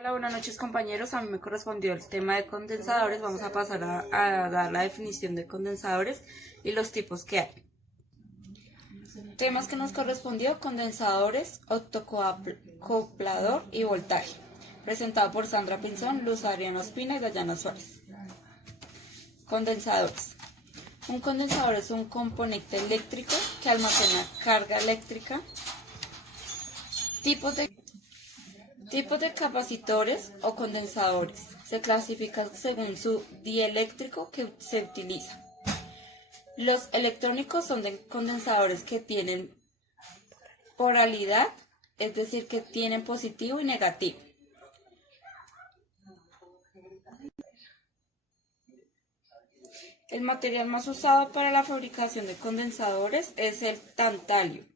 Hola, buenas noches compañeros. A mí me correspondió el tema de condensadores. Vamos a pasar a dar la definición de condensadores y los tipos que hay. Temas que nos correspondió: condensadores, autoacoplador y voltaje. Presentado por Sandra Pinzón, Luz Adriana Ospina y Dayana Suárez. Condensadores. Un condensador es un componente eléctrico que almacena carga eléctrica. Tipos de capacitores o condensadores. Se clasifican según su dieléctrico que se utiliza. Los electrónicos son de condensadores que tienen polaridad, es decir, que tienen positivo y negativo. El material más usado para la fabricación de condensadores es el tantalio,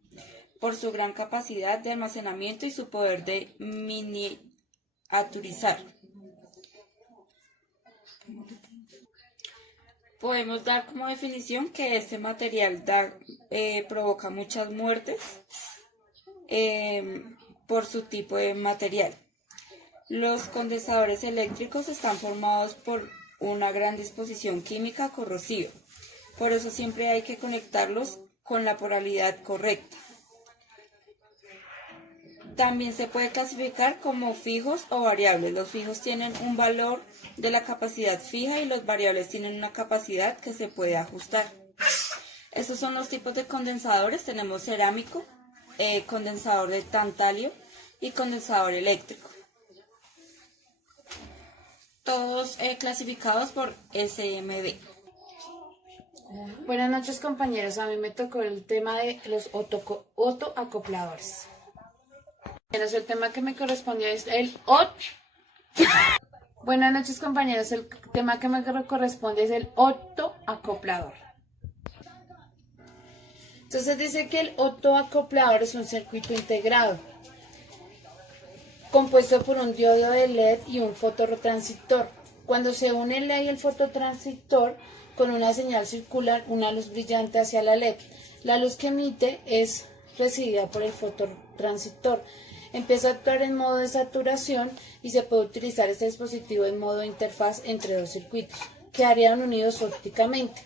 por su gran capacidad de almacenamiento y su poder de miniaturizar. Podemos dar como definición que este material provoca muchas muertes por su tipo de material. Los condensadores eléctricos están formados por una gran disposición química corrosiva, por eso siempre hay que conectarlos con la polaridad correcta. También se puede clasificar como fijos o variables. Los fijos tienen un valor de la capacidad fija y los variables tienen una capacidad que se puede ajustar. Estos son los tipos de condensadores. Tenemos cerámico, condensador de tantalio y condensador eléctrico. Todos clasificados por SMD. Buenas noches compañeros, a mí me tocó el tema de los autoacopladores. El tema que me correspondió es el Buenas noches compañeros, el tema que me corresponde es el autoacoplador. Entonces dice que el autoacoplador es un circuito integrado, compuesto por un diodo de LED y un fototransistor. Cuando se une el LED y el fototransistor con una señal circular, una luz brillante hacia la LED. La luz que emite es recibida por el fototransistor. Empieza a actuar en modo de saturación y se puede utilizar este dispositivo en modo de interfaz entre dos circuitos. Quedarían unidos ópticamente.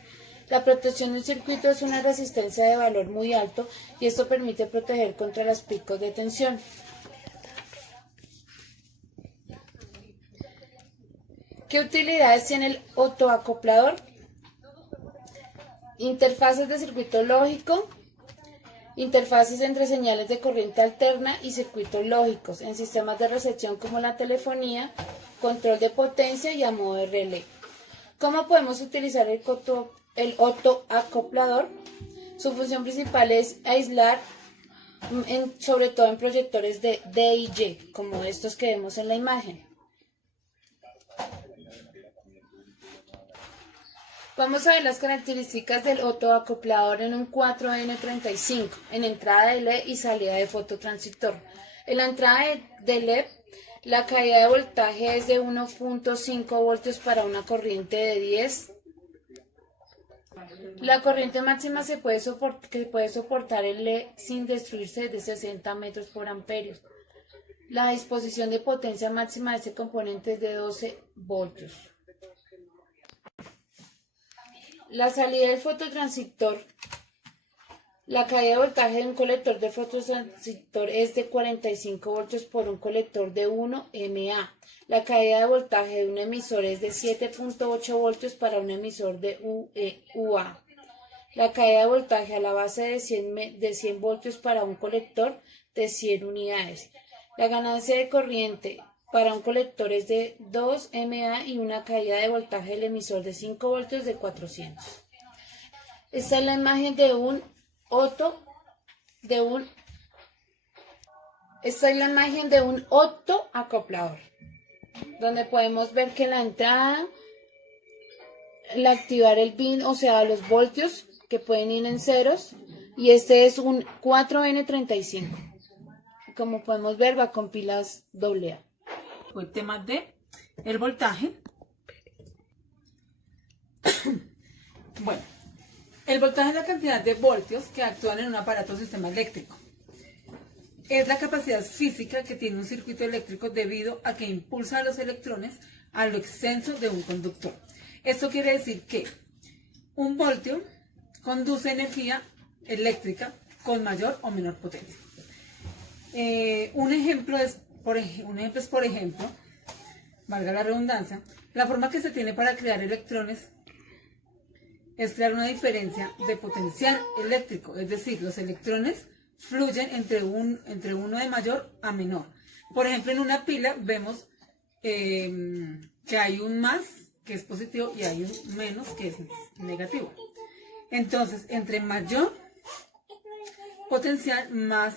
La protección del circuito es una resistencia de valor muy alto y esto permite proteger contra los picos de tensión. ¿Qué utilidades tiene el autoacoplador? Interfaces de circuito lógico, interfaces entre señales de corriente alterna y circuitos lógicos, en sistemas de recepción como la telefonía, control de potencia y a modo de relé. ¿Cómo podemos utilizar el autoacoplador? Su función principal es aislar, sobre todo en proyectores de D y Y, como estos que vemos en la imagen. Vamos a ver las características del autoacoplador en un 4N35, en entrada de LED y salida de fototransistor. En la entrada de LED, la caída de voltaje es de 1.5 voltios para una corriente de 10. La corriente máxima que puede soportar el LED sin destruirse es de 60 metros por amperio. La disposición de potencia máxima de este componente es de 12 voltios. La salida del fototransistor. La caída de voltaje de un colector de fototransistor es de 45 voltios por un colector de 1 mA. La caída de voltaje de un emisor es de 7.8 voltios para un emisor de UA. La caída de voltaje a la base de 100 voltios para un colector de 100 unidades. La ganancia de corriente para un colector es de 2 mA y una caída de voltaje del emisor de 5 voltios de 400. Esta es la imagen de un autoacoplador, donde podemos ver que la entrada, al activar el pin, o sea, los voltios que pueden ir en ceros, y este es un 4N35. Como podemos ver, va con pilas AA. El tema de el voltaje. Bueno, el voltaje es la cantidad de voltios que actúan en un aparato o sistema eléctrico. es la capacidad física que tiene un circuito eléctrico debido a que impulsa a los electrones a lo extenso de un conductor. Esto quiere decir que un voltio conduce energía eléctrica con mayor o menor potencia. Un ejemplo es, por ejemplo, valga la redundancia, la forma que se tiene para crear electrones es crear una diferencia de potencial eléctrico, es decir, los electrones fluyen entre uno de mayor a menor. Por ejemplo, en una pila vemos que hay un más, que es positivo, y hay un menos, que es negativo. Entonces, entre mayor potencial, más...